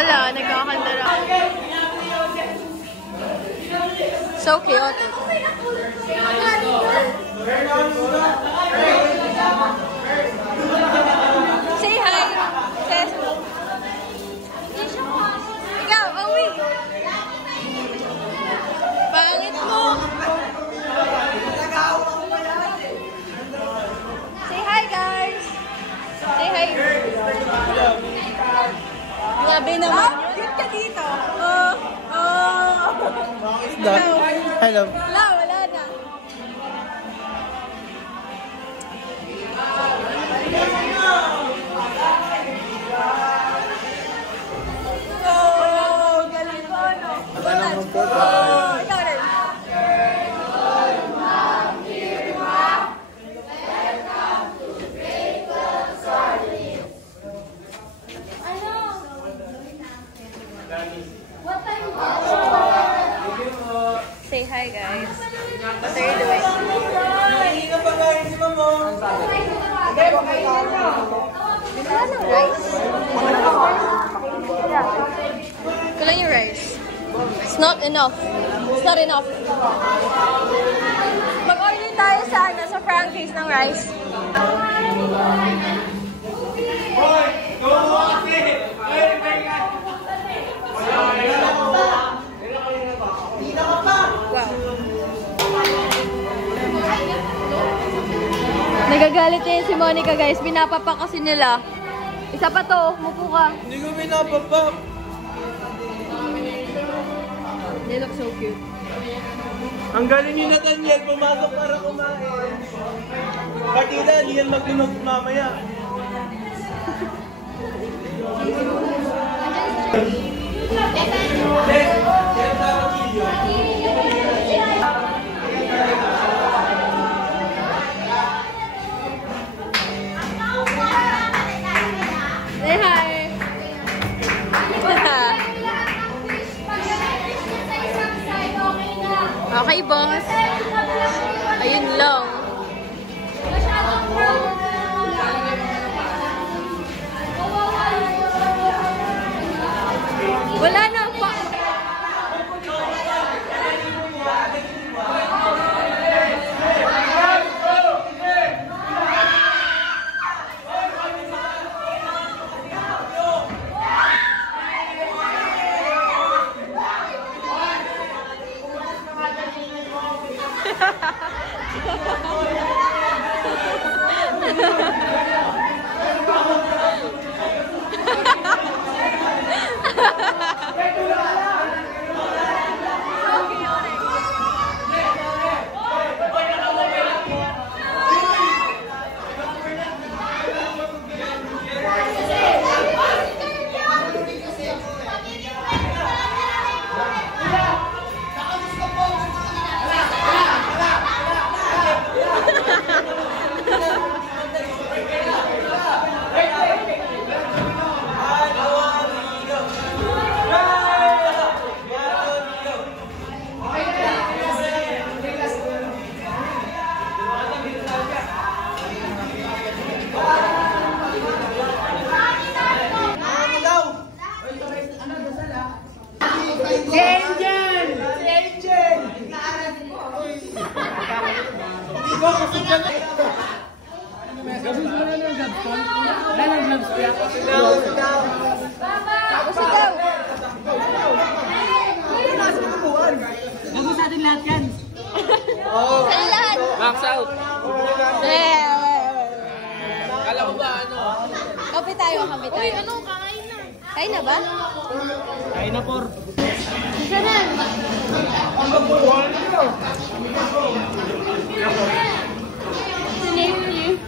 Wala, nagkakanta lang. So chaotic. Say hi, Tess. Ikaw, Owi. Pangit mo. Say hi, guys. Say hi. Grabe naman. Cute ka dito. Hello. Wala, wala na. Galing ko, no? Ikaw rin. Say hi, guys. What are you doing? Nakikita pa guys, si Mamo. Wala nang rice. Kulang yung rice. It's not enough. It's not enough. Mag-order tayo sa Frankie's ng rice. Wow. Nagagalit na yun si Monica, guys. Binapapak kasi nila. Isa pa to, mupo ka. Hindi ko pinapapak. They look so cute. Ang galing ni Nathaniel, pumasok para kumain. Partida, hindi yan maglunog mamaya. Say hi! Okay, boss. Ayun lang. Wala na pa. Bago sa ating lahat yan. Saan lahat? Max out. Kala ko ba ano? Kape tayo, kape tayo. Uy, ano? Kakain na. Kain na ba? Kain na por. Saan na? Sinave niyo.